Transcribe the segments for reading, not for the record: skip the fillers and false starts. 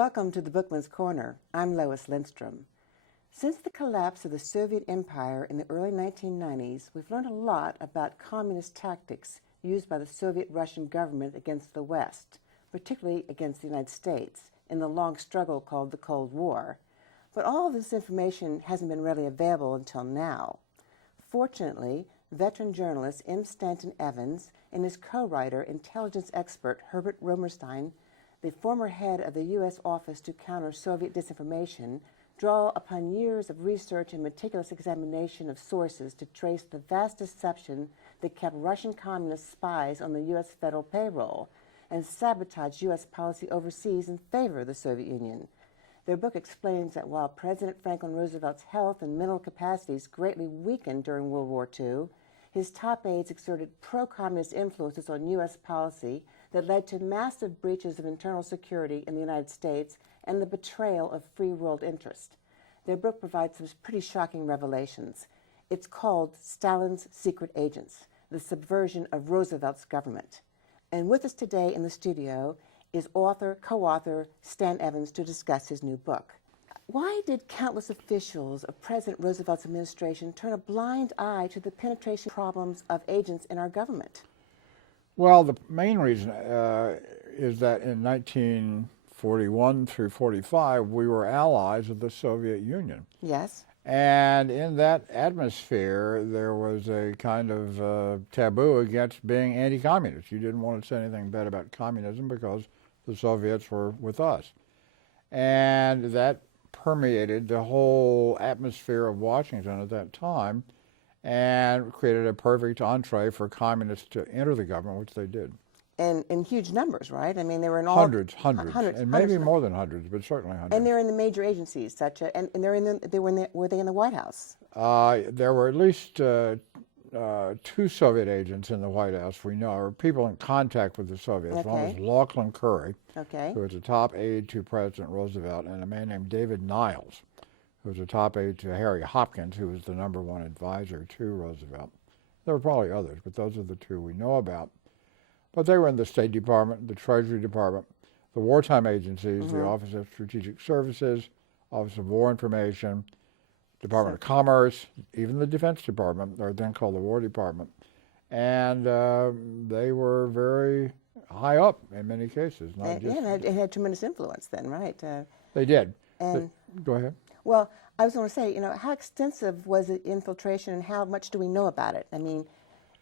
Welcome to the Bookman's Corner. I'm Lois Lindstrom. Since the collapse of the Soviet Empire in the early 1990s, we've learned a lot about communist tactics used by the Soviet Russian government against the West, particularly against the United States, in the long struggle called the Cold War. But all of this information hasn't been readily available until now. Fortunately, veteran journalist M. Stanton Evans and his co-writer, intelligence expert Herbert Romerstein, the former head of the U.S. Office to Counter Soviet Disinformation, draw upon years of research and meticulous examination of sources to trace the vast deception that kept Russian communist spies on the U.S. federal payroll and sabotaged U.S. policy overseas in favor of the Soviet Union. Their book explains that while President Franklin Roosevelt's health and mental capacities greatly weakened during World War II, his top aides exerted pro-communist influences on U.S. policy that led to massive breaches of internal security in the United States and the betrayal of free world interest. Their book provides some pretty shocking revelations. It's called Stalin's Secret Agents, the Subversion of Roosevelt's Government. And with us today in the studio is co-author Stan Evans to discuss his new book. Why did countless officials of President Roosevelt's administration turn a blind eye to the penetration problems of agents in our government? Well, the main reason is that in 1941 through 45, we were allies of the Soviet Union. Yes. And in that atmosphere, there was a kind of taboo against being anti-communist. You didn't want to say anything bad about communism because the Soviets were with us. And that permeated the whole atmosphere of Washington at that time and created a perfect entree for communists to enter the government, which they did. And in huge numbers, right? I mean, they were in all... Hundreds, and maybe more than hundreds, but certainly hundreds. And they're in the major agencies, and were they in the White House? There were at least two Soviet agents in the White House, we know, or people in contact with the Soviets. Okay. One was Lachlan Curry, okay, who was a top aide to President Roosevelt, and a man named David Niles, who was a top aide to Harry Hopkins, who was the #1 advisor to Roosevelt. There were probably others, but those are the two we know about. But they were in the State Department, the Treasury Department, the wartime agencies, the Office of Strategic Services, Office of War Information, Department of Commerce, even the Defense Department, or then called the War Department. And they were very high up in many cases. It had tremendous influence then, right? They did. And go ahead. Well, I was going to say, how extensive was the infiltration and how much do we know about it? I mean,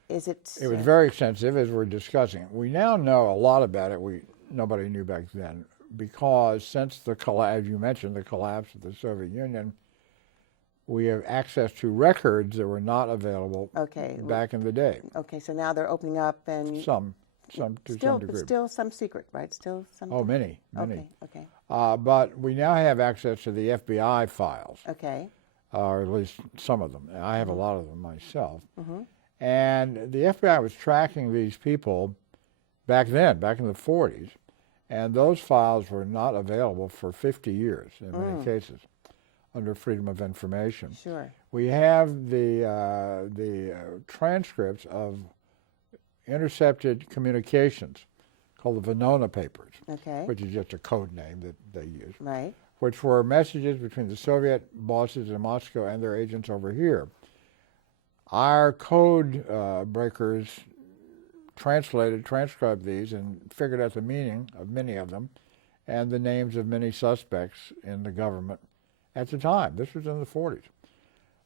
is it... It was very extensive, as we're discussing. We now know a lot about it nobody knew back then, because since the collapse, as you mentioned, the collapse of the Soviet Union, we have access to records that were not available back in the day. Okay, so now they're opening up and... Some to some degree. But still some secret, right? Still some... Oh, many. Okay. But we now have access to the FBI files. Okay. Or at least some of them. I have a lot of them myself. And the FBI was tracking these people back then, back in the 40s, and those files were not available for 50 years in many cases under Freedom of Information. Sure. We have the transcripts of intercepted communications called the Venona Papers, which is just a code name that they use, which were messages between the Soviet bosses in Moscow and their agents over here. Our code breakers transcribed these and figured out the meaning of many of them and the names of many suspects in the government at the time. This was in the 40s.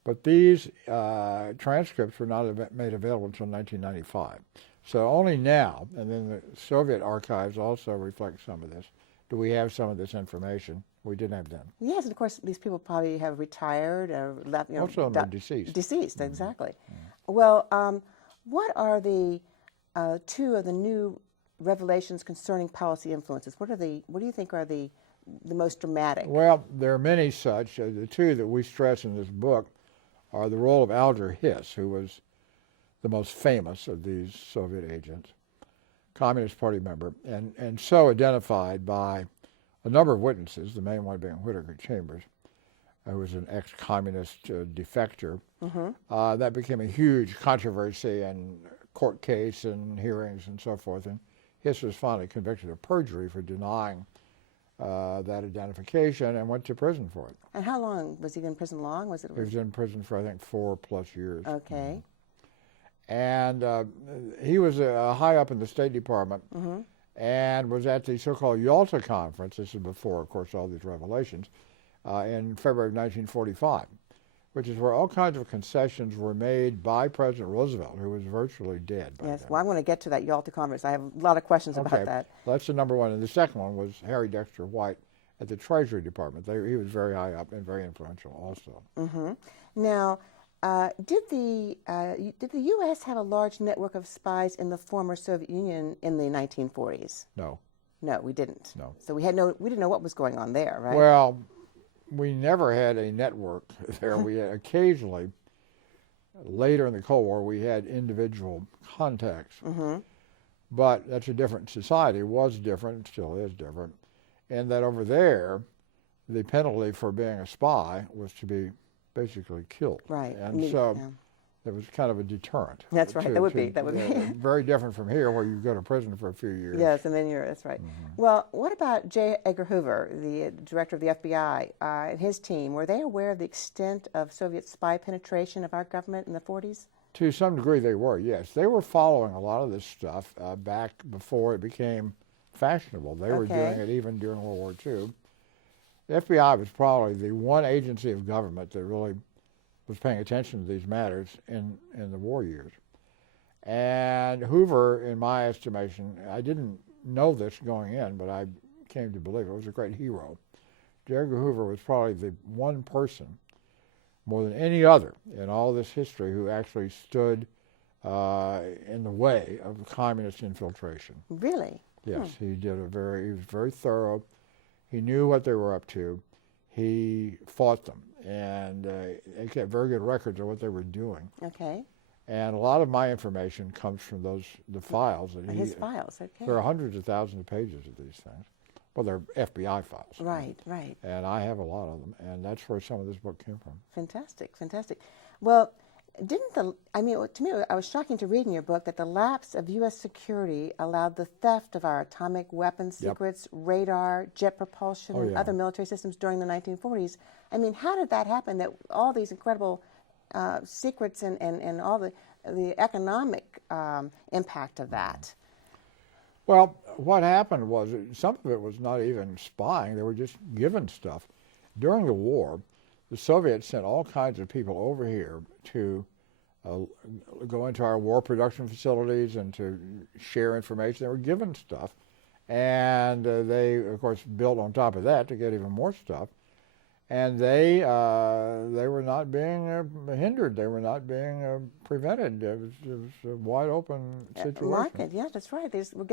But these transcripts were not made available until 1995. So only now, and then the Soviet archives also reflect some of this, do we have some of this information we didn't have then. Yes, and of course these people probably have retired or left. Most of them are deceased. Deceased, exactly. Well, what are the two of the new revelations concerning policy influences? What do you think are the most dramatic? Well, there are many such. The two that we stress in this book are the role of Alger Hiss, who was the most famous of these Soviet agents, Communist Party member, and so identified by a number of witnesses, the main one being Whittaker Chambers, who was an ex-communist defector. That became a huge controversy and court case and hearings and so forth. And Hiss was finally convicted of perjury for denying that identification and went to prison for it. And how long was he in prison? Long was it? He was in prison for I think 4+ years. Okay. And he was high up in the State Department and was at the so-called Yalta Conference. This is before, of course, all these revelations, in February of 1945, which is where all kinds of concessions were made by President Roosevelt, who was virtually dead by Yes, then. well, I'm going to get to that Yalta Conference. I have a lot of questions about that. That's the number one. And the second one was Harry Dexter White at the Treasury Department. He was very high up and very influential also. Now, did the U.S. have a large network of spies in the former Soviet Union in the 1940s? No. No, we didn't. No. So we didn't know what was going on there, right? Well, we never had a network there. We had occasionally, later in the Cold War, we had individual contacts. But that's a different society. It was different, still is different. And that over there, the penalty for being a spy was to be basically killed. Right. And so it was kind of a deterrent. That's right. That would be. Very different from here, where you go to prison for a few years. Yes, and then that's right. Well, what about J. Edgar Hoover, the director of the FBI, and his team? Were they aware of the extent of Soviet spy penetration of our government in the 40s? To some degree they were, yes. They were following a lot of this stuff back before it became fashionable. They were doing it even during World War II. The FBI was probably the one agency of government that really was paying attention to these matters in the war years. And Hoover, in my estimation, I didn't know this going in, but I came to believe it, was a great hero. J. Edgar Hoover was probably the one person, more than any other in all this history, who actually stood in the way of communist infiltration. Really? Yes, he was very thorough. He knew what they were up to. He fought them, and he kept very good records of what they were doing. Okay. And a lot of my information comes from the files. His files, okay. There are hundreds of thousands of pages of these things. Well, they're FBI files. Right, right. And I have a lot of them, and that's where some of this book came from. Fantastic, fantastic. Well, to me, it was shocking to read in your book that the lapse of U.S. security allowed the theft of our atomic weapons secrets, radar, jet propulsion, and other military systems during the 1940s. I mean, how did that happen, that all these incredible secrets and all the economic impact of that? Well, what happened was some of it was not even spying. They were just given stuff. During the war, the Soviets sent all kinds of people over here to go into our war production facilities and to share information. They were given stuff. And they, of course, built on top of that to get even more stuff. And they were not being hindered. They were not being prevented. It was a wide open situation. Market, yeah, that's right. We're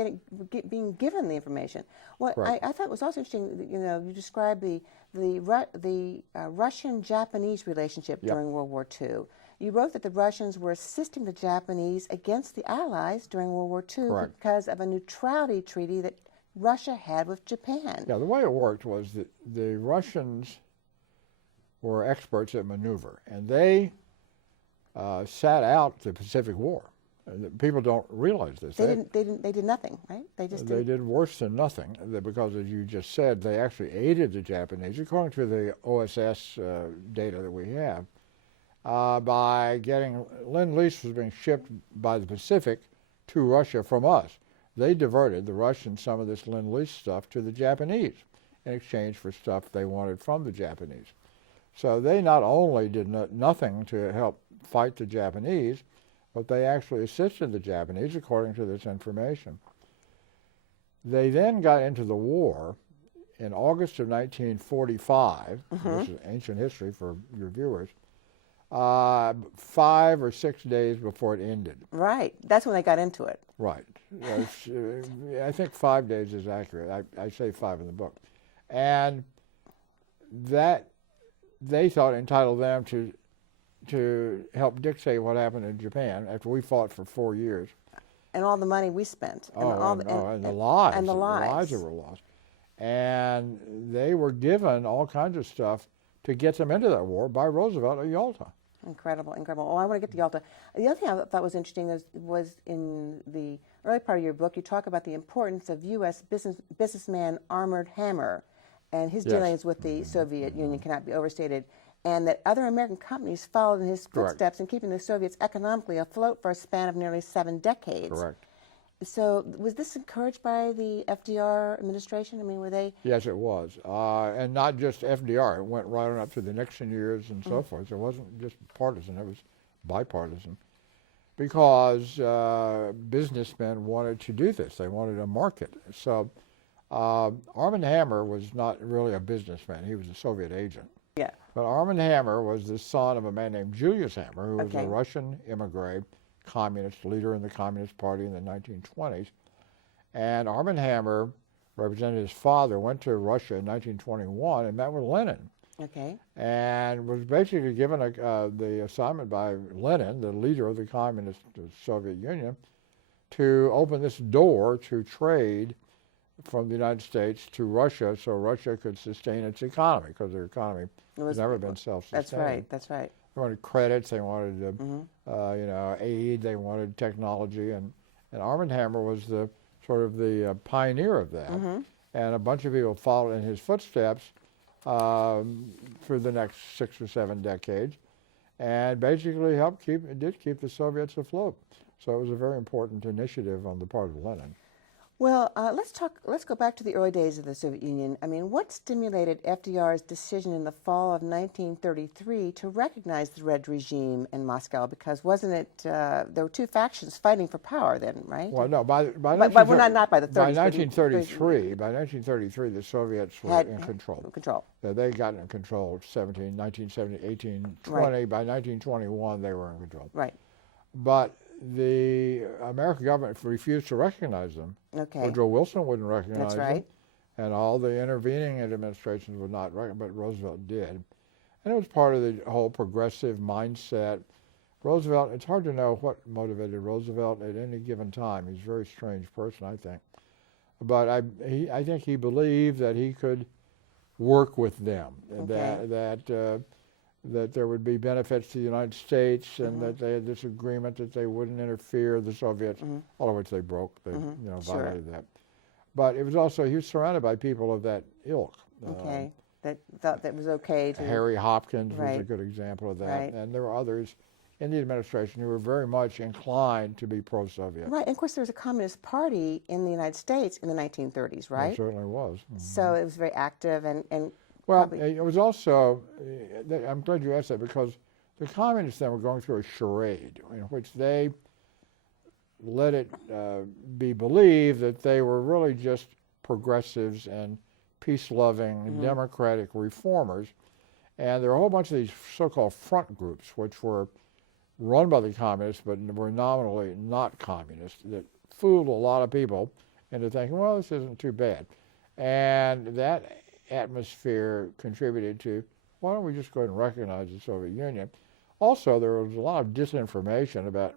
being given the information. Well, right. I thought it was also interesting. You described the Russian-Japanese relationship during World War II. You wrote that the Russians were assisting the Japanese against the Allies during World War II because of a neutrality treaty that Russia had with Japan. Yeah, the way it worked was that the Russians were experts at maneuver, and they sat out the Pacific War. People don't realize this. They did nothing, right? They did worse than nothing, because as you just said, they actually aided the Japanese, according to the OSS data that we have, by getting Lease was being shipped by the Pacific to Russia from us. They diverted, the Russians, some of this Lease stuff to the Japanese in exchange for stuff they wanted from the Japanese. So they not only did nothing to help fight the Japanese, but they actually assisted the Japanese according to this information. They then got into the war in August of 1945. This is ancient history for your viewers. 5 or 6 days before it ended. Right. That's when they got into it. Right. I think 5 days is accurate. I say 5 in the book. And that they thought entitled them to help dictate what happened in Japan after we fought for 4 years. And all the money we spent. And the lives. And the lives. The lives that were lost. And they were given all kinds of stuff to get them into that war by Roosevelt at Yalta. Incredible, incredible. Oh, I want to get to Yalta. The other thing I thought was interesting was in the early part of your book, you talk about the importance of U.S. businessman Armored Hammer and his Yes. dealings with the Soviet Union cannot be overstated, and that other American companies followed in his footsteps in keeping the Soviets economically afloat for a span of nearly 7 decades. Correct. So was this encouraged by the FDR administration? I mean, were they? Yes, it was. And not just FDR. It went right on up to the Nixon years and so forth. It wasn't just partisan. It was bipartisan. Because businessmen wanted to do this. They wanted a market. So Armand Hammer was not really a businessman. He was a Soviet agent. Yeah. But Armand Hammer was the son of a man named Julius Hammer, who was Okay. a Russian immigrant, communist leader in the Communist Party in the 1920s. And Armand Hammer represented his father, went to Russia in 1921 and met with Lenin. Okay. And was basically given the assignment by Lenin, the leader of the Communist Soviet Union, to open this door to trade from the United States to Russia so Russia could sustain its economy, because their economy has never been self-sustaining. That's right, that's right. They wanted credits, they wanted aid, they wanted technology, and Armand Hammer was the sort of the pioneer of that. And a bunch of people followed in his footsteps for the next 6 or 7 decades, and basically did keep the Soviets afloat. So it was a very important initiative on the part of Lenin. Well, let's go back to the early days of the Soviet Union. I mean, what stimulated FDR's decision in the fall of 1933 to recognize the Red regime in Moscow? Because wasn't it, there were 2 factions fighting for power then, right? Well, no, by not by the 30s. By 1933, the Soviets were in control. They got in control 1917, 18, 20. Right. By 1921, they were in control. Right. But the American government refused to recognize them. Okay. Woodrow Wilson wouldn't recognize That's right. them, and all the intervening administrations would not recognize, but Roosevelt did. And it was part of the whole progressive mindset. Roosevelt, it's hard to know what motivated Roosevelt at any given time. He's a very strange person, I think. But I think he believed that he could work with them, that there would be benefits to the United States, and that they had this agreement that they wouldn't interfere, the Soviets, all of which they broke. They violated that. But it was also, he was surrounded by people of that ilk. Okay, that thought that was okay to... Harry Hopkins was a good example of that. Right. And there were others in the administration who were very much inclined to be pro-Soviet. Right, and of course there was a Communist Party in the United States in the 1930s, right? It certainly was. So it was very active and well, it was also, I'm glad you asked that, because the communists then were going through a charade in which they let it be believed that they were really just progressives and peace-loving democratic reformers. And there were a whole bunch of these so-called front groups, which were run by the communists but were nominally not communist, that fooled a lot of people into thinking, well, this isn't too bad. And that atmosphere contributed to, why don't we just go ahead and recognize the Soviet Union? Also, there was a lot of disinformation about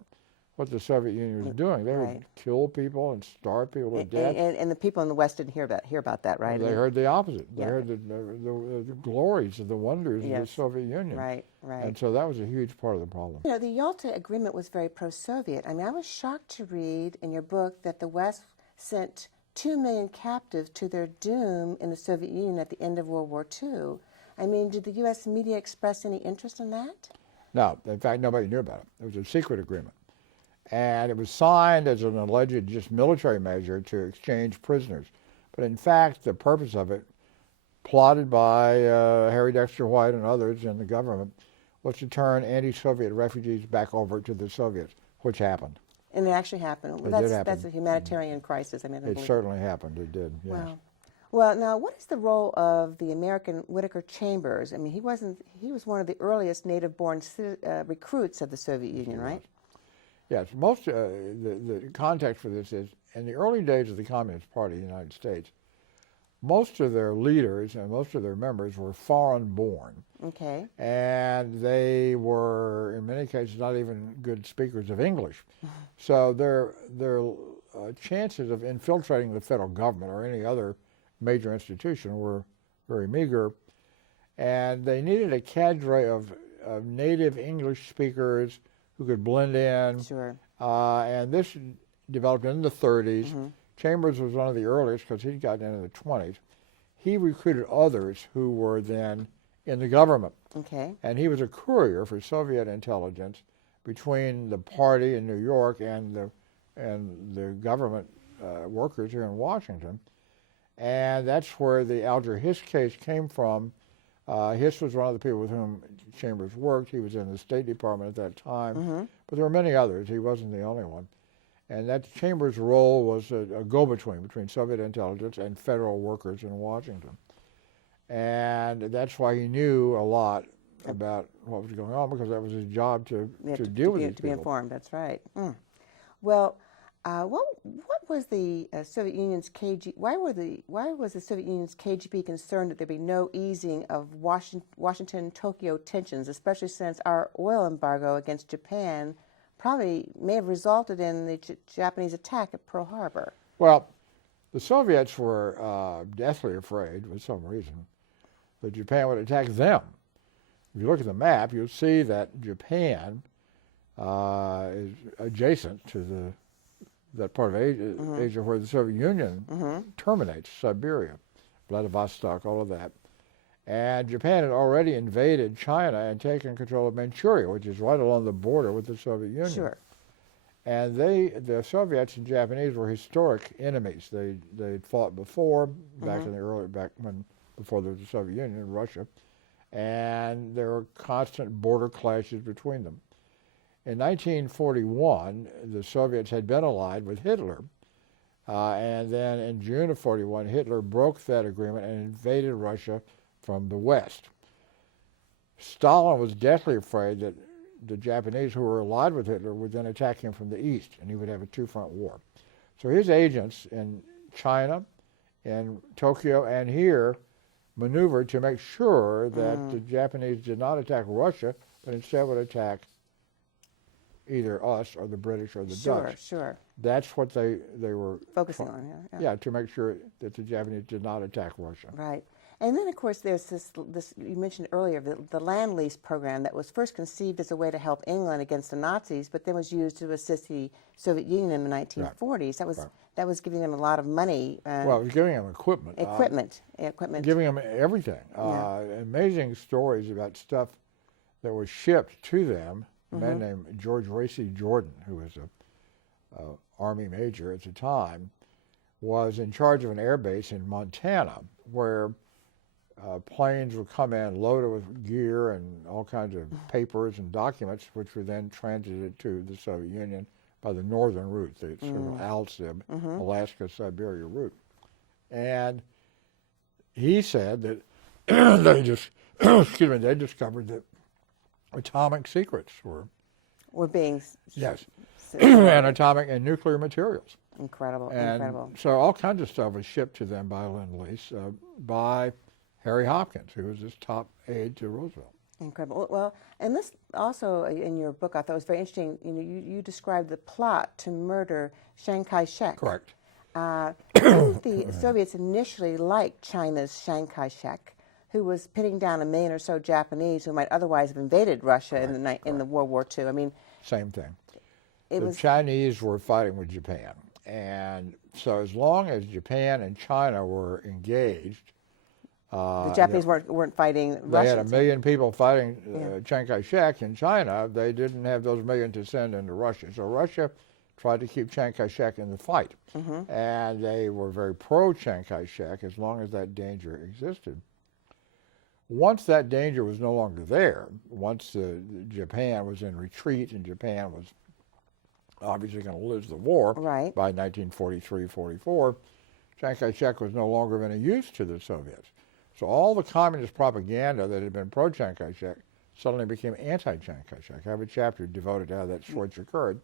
what the Soviet Union was doing. They would kill people and starve people to death. And the people in the West didn't hear about that, right? They heard the opposite. They heard the glories and the wonders of the Soviet Union. Right, right. And so that was a huge part of the problem. You know, the Yalta Agreement was very pro-Soviet. I mean, I was shocked to read in your book that the West sent 2 million captives to their doom in the Soviet Union at the end of World War II. I mean, did the U.S. media express any interest in that? No. In fact, nobody knew about it. It was a secret agreement. And it was signed as an alleged just military measure to exchange prisoners. But in fact, the purpose of it, plotted by Harry Dexter White and others in the government, was to turn anti-Soviet refugees back over to the Soviets, which happened. And it actually happened. Well, that's a humanitarian crisis. I mean, it certainly happened. It did. Yes. Wow. Well, now, what is the role of the American Whittaker Chambers? I mean, he was one of the earliest native-born recruits of the Soviet Union, right? Yes. Most the context for this is, in the early days of the Communist Party of the United States, most of their leaders and most of their members were foreign-born. Okay. And they were, in many cases, not even good speakers of English. So their chances of infiltrating the federal government or any other major institution were very meager. And they needed a cadre of native English speakers who could blend in. Sure. And this developed in the 30s. Chambers was one of the earliest because he'd gotten into the 20s. he recruited others who were then in the government. Okay. And he was a courier for Soviet intelligence between the party in New York and the government workers here in Washington. And that's where the Alger Hiss case came from. Hiss was one of the people with whom Chambers worked. He was in the State Department at that time. But there were many others. He wasn't the only one. And that Chambers' role was a go-between between Soviet intelligence and federal workers in Washington. And that's why he knew a lot about what was going on, because that was his job to deal with these people. To be informed, that's right. Well, what was the Soviet Union's KGB? Why was the Soviet Union's KGB concerned that there be no easing of Washington-Tokyo tensions, especially since our oil embargo against Japan probably may have resulted in the Japanese attack at Pearl Harbor? Well, the Soviets were deathly afraid, for some reason, that Japan would attack them. If you look at the map, you'll see that Japan is adjacent to that part of Asia where the Soviet Union terminates, Siberia, Vladivostok, all of that. And Japan had already invaded China and taken control of Manchuria, which is right along the border with the Soviet Union. Sure. And the Soviets and Japanese were historic enemies. They'd fought before, back before there was the Soviet Union and Russia, and there were constant border clashes between them. In 1941, the Soviets had been allied with Hitler, and then in June of 41, Hitler broke that agreement and invaded Russia from the west. Stalin was deathly afraid that the Japanese who were allied with Hitler would then attack him from the east, and he would have a two-front war. So his agents in China, in Tokyo, and here maneuvered to make sure that the Japanese did not attack Russia, but instead would attack either us or the British or the Dutch. Sure. That's what they were focusing on here. Yeah, to make sure that the Japanese did not attack Russia. Right. And then, of course, there's this you mentioned earlier, the land lease program that was first conceived as a way to help England against the Nazis, but then was used to assist the Soviet Union in the 1940s. That was giving them a lot of money. Well, it was giving them equipment. Equipment. Giving them everything. Amazing stories about stuff that was shipped to them. A man named George Racy Jordan, who was a Army major at the time, was in charge of an air base in Montana where planes would come in loaded with gear and all kinds of papers and documents, which were then transited to the Soviet Union by the northern route, the sort of ALSIB, Alaska-Siberia route. And he said that they discovered that atomic secrets were being and atomic and nuclear materials. Incredible. So all kinds of stuff was shipped to them by Lend-Lease by Harry Hopkins, who was his top aide to Roosevelt. Incredible. Well, and this also in your book I thought was very interesting. You described the plot to murder Chiang Kai-shek. Correct. The Soviets initially liked China's Chiang Kai-shek, who was pinning down 1 million or so Japanese who might otherwise have invaded Russia in the World War II. I mean, same thing. The Chinese were fighting with Japan, and so as long as Japan and China were engaged, the Japanese weren't fighting Russians. They had 1 million people fighting Chiang Kai-shek in China. They didn't have those 1 million to send into Russia. So Russia tried to keep Chiang Kai-shek in the fight, and they were very pro-Chiang Kai-shek as long as that danger existed. Once that danger was no longer there, once Japan was in retreat and Japan was obviously going to lose the war by 1943-44, Chiang Kai-shek was no longer of any use to the Soviets. So all the communist propaganda that had been pro-Chiang Kai-shek suddenly became anti-Chiang Kai-shek. I have a chapter devoted to how that switch occurred.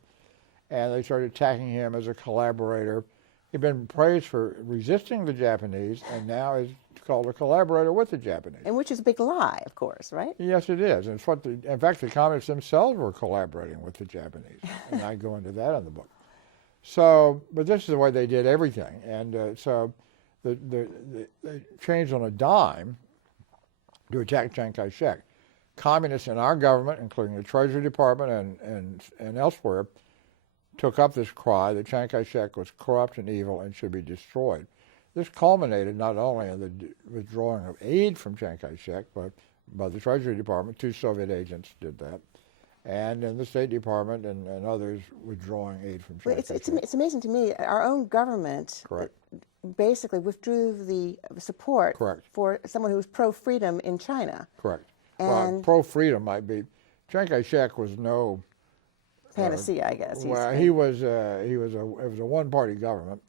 And they started attacking him as a collaborator. He'd been praised for resisting the Japanese, and now is called a collaborator with the Japanese. And which is a big lie, of course, right? Yes, it is. And it's what in fact, the communists themselves were collaborating with the Japanese. And I go into that in the book. So, but this is the way they did everything. And so they changed on a dime to attack Chiang Kai-shek. Communists in our government, including the Treasury Department and elsewhere, took up this cry that Chiang Kai-shek was corrupt and evil and should be destroyed. this culminated not only in the withdrawing of aid from Chiang Kai-shek, but by the Treasury Department, 2 Soviet agents did that, and in the State Department and others withdrawing aid from Chiang Kai-shek. It's amazing to me. Our own government basically withdrew the support for someone who was pro-freedom in China. Correct. And well, pro-freedom might be. Chiang Kai-shek was no panacea, I guess. Well, it was a one-party government,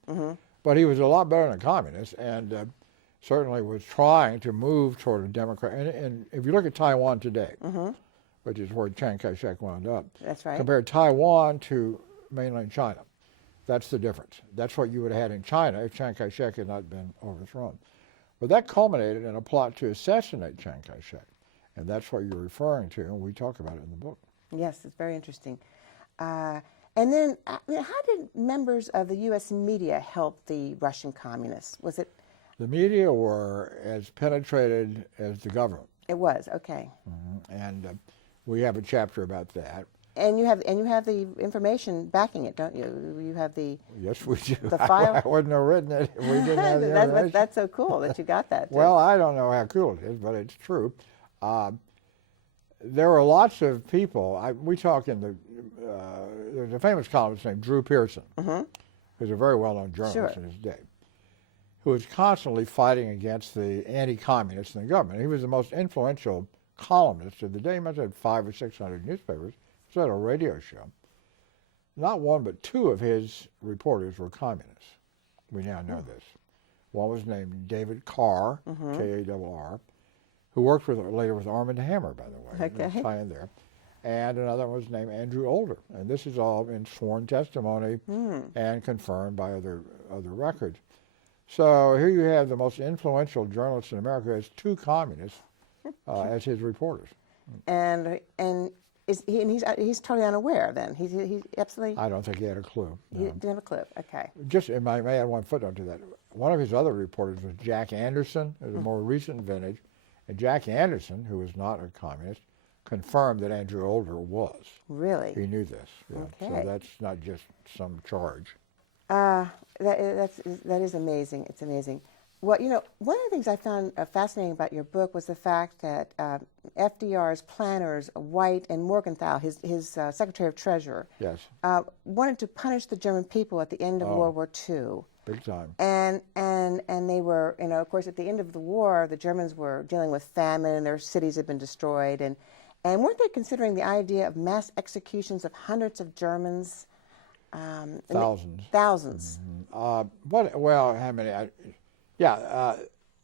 but he was a lot better than a communist, and certainly was trying to move toward a democrat. And if you look at Taiwan today, which is where Chiang Kai-shek wound up, that's right. Compare Taiwan to mainland China. That's the difference. That's what you would have had in China if Chiang Kai-shek had not been overthrown. But that culminated in a plot to assassinate Chiang Kai-shek, and that's what you're referring to, and we talk about it in the book. Yes, it's very interesting. And then, how did members of the U.S. media help the Russian communists? Was it? The media were as penetrated as the government. It was, okay. And we have a chapter about that. And you have the information backing it, don't you? You have the yes, we do. The file. I wouldn't have written it if we didn't have the information. That's so cool that you got that. Well, I don't know how cool it is, but it's true. There were lots of people. We talk in the there's a famous columnist named Drew Pearson, who's a very well-known journalist in his day, who was constantly fighting against the anti-communists in the government. He was the most influential columnist of the day. He must have had 500 or 600 newspapers. He had a radio show. Not one, but 2 of his reporters were communists. We now know this. One was named David Carr, K-A-R-R, who worked later with Arm & Hammer, by the way. Okay. Tie in there. And another one was named Andrew Older. And this is all in sworn testimony and confirmed by other records. So here you have the most influential journalist in America as 2 communists as his reporters. And he's totally unaware then. He's absolutely. I don't think he had a clue. He didn't have a clue. Okay. Just, and I may add one footnote to that. One of his other reporters was Jack Anderson, who's a more recent vintage. And Jack Anderson, who was not a communist, confirmed that Andrew Older was. Really? He knew this. Yeah. Okay. So that's not just some charge. That is amazing. It's amazing. Well, you know, one of the things I found fascinating about your book was the fact that FDR's planners, White and Morganthal, his Secretary of Treasury, wanted to punish the German people at the end of World War II. Big time. And they were, you know, of course, at the end of the war, the Germans were dealing with famine and their cities had been destroyed. And weren't they considering the idea of mass executions of hundreds of Germans? Thousands. Thousands. Well, how many?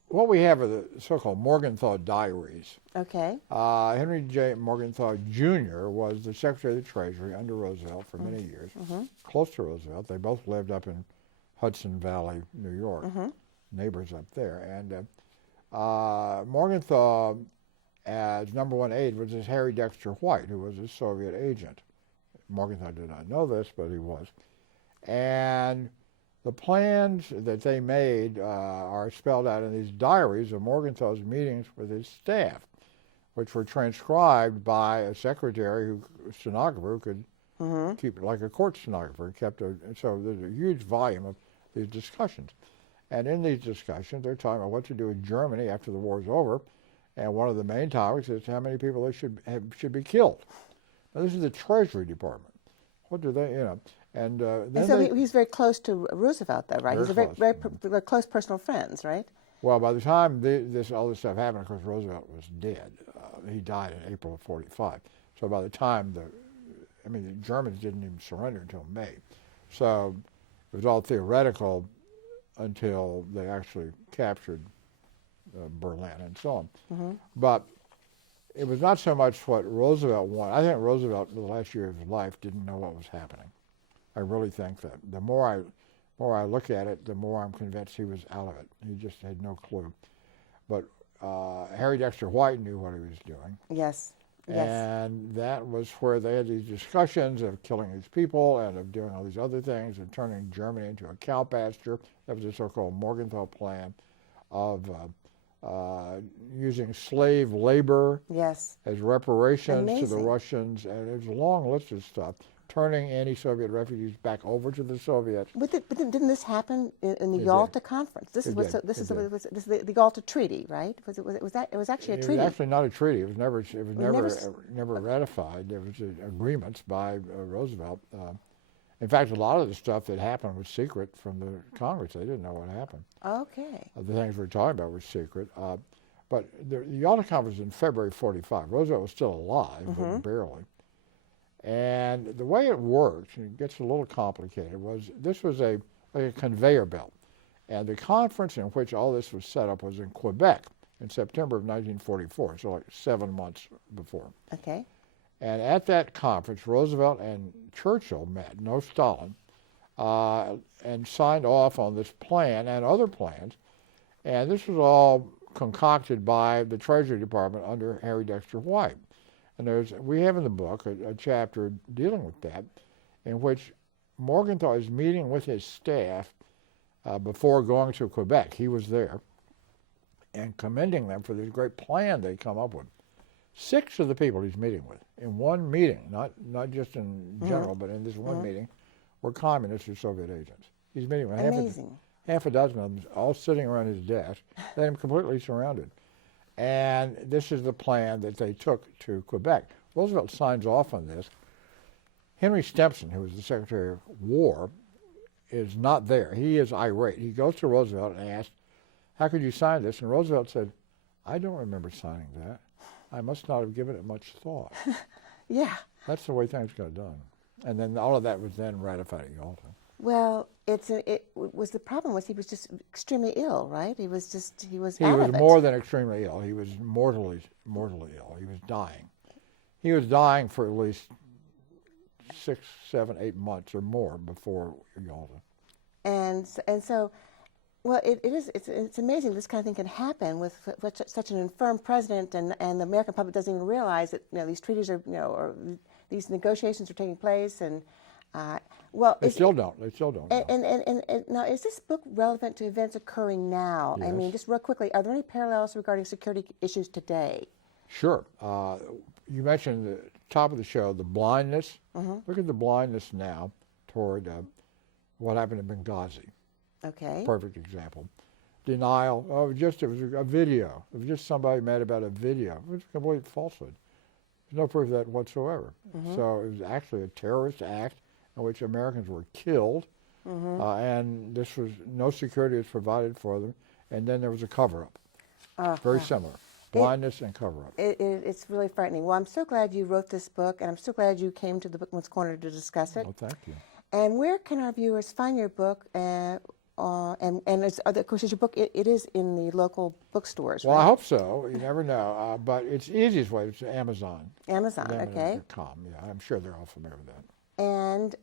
What we have are the so-called Morganthal Diaries. Okay. Henry J. Morganthal Jr. was the Secretary of the Treasury under Roosevelt for many years, close to Roosevelt. They both lived up in Hudson Valley, New York, neighbors up there. And Morganthal, as number 1 aide, was this Harry Dexter White, who was a Soviet agent. Morganthal did not know this, but he was. And the plans that they made are spelled out in these diaries of Morgenthal's meetings with his staff, which were transcribed by a secretary, stenographer, who could keep it like a court stenographer. So there's a huge volume of these discussions. And in these discussions, they're talking about what to do with Germany after the war's over. And one of the main topics is how many people they should be killed. Now, this is the Treasury Department. What do they, you know? And so he's very close to Roosevelt, though, right? He's a very close personal friends, right? Well, by the time all this stuff happened, of course, Roosevelt was dead. He died in April of '45. So by the time the Germans didn't even surrender until May. So it was all theoretical until they actually captured Berlin and so on. But it was not so much what Roosevelt wanted. I think Roosevelt, in the last year of his life, didn't know what was happening. I really think that. The more I look at it, the more I'm convinced he was out of it. He just had no clue. But Harry Dexter White knew what he was doing. Yes. And that was where they had these discussions of killing these people and of doing all these other things and turning Germany into a cow pasture. That was the so-called Morganthal plan of using slave labor as reparations to the Russians. And it was a long list of stuff. turning any Soviet refugees back over to the Soviets. But didn't this happen in the It Yalta did. Conference? This It is what did. this It is did. the Yalta Treaty, right? Was actually a treaty. It was actually not a treaty. It was never never ratified. There was agreements by Roosevelt. In fact, a lot of the stuff that happened was secret from the Congress. They didn't know what happened. Okay. The things we're talking about were secret. But the Yalta Conference in February '45, Roosevelt was still alive, but barely. And the way it worked, and it gets a little complicated, was this was like a conveyor belt. And the conference in which all this was set up was in Quebec in September of 1944, so like 7 months before. Okay. And at that conference, Roosevelt and Churchill met, no Stalin, and signed off on this plan and other plans. And this was all concocted by the Treasury Department under Harry Dexter White. And we have in the book a chapter dealing with that, in which Morganthal is meeting with his staff before going to Quebec. He was there, and commending them for this great plan they'd come up with. 6 of the people he's meeting with in one meeting, not just in general, but in this one meeting, were communists or Soviet agents. He's meeting with half a dozen of them, all sitting around his desk, they had him completely surrounded. And this is the plan that they took to Quebec. Roosevelt signs off on this. Henry Stimson, who was the Secretary of War, is not there. He is irate. He goes to Roosevelt and asks, "How could you sign this?" And Roosevelt said, "I don't remember signing that. I must not have given it much thought." Yeah. That's the way things got done. And then all of that was then ratified at Yalta. Well, the problem was he was just extremely ill, right? He was He was more than extremely ill. He was mortally ill. He was dying. He was dying for at least 6, 7, 8 months or more before Yalta. And so, well, it's amazing this kind of thing can happen with such an infirm president, and the American public doesn't even realize that these treaties are or these negotiations are taking place, and They still don't. And now, is this book relevant to events occurring now? Yes. I mean, just real quickly, are there any parallels regarding security issues today? Sure. You mentioned at the top of the show the blindness. Look at the blindness now toward what happened in Benghazi. Okay. Perfect example. Denial. Oh, it was a video. It was just somebody mad about a video. It was a complete falsehood. There's no proof of that whatsoever. So it was actually a terrorist act in which Americans were killed, and this was no security was provided for them, and then there was a cover-up. Very similar. Blindness and cover-up. It's really frightening. Well, I'm so glad you wrote this book, and I'm so glad you came to the Bookman's Corner to discuss it. Well, thank you. And where can our viewers find your book? And of course, your book, it is in the local bookstores, Well, right? I hope so. You never know. But it's the easiest way. It's Amazon. Amazon, okay. .com. Yeah, I'm sure they're all familiar with that. And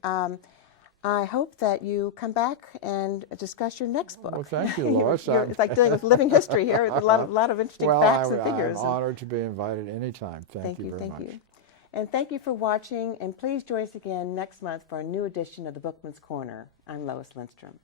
I hope that you come back and discuss your next book. Well, thank you, Lois. It's like dealing with living history here, with a lot of interesting facts and figures. I'm honored to be invited anytime. Thank you very much. Thank you. And thank you for watching, and please join us again next month for a new edition of the Bookman's Corner. I'm Lois Lindstrom.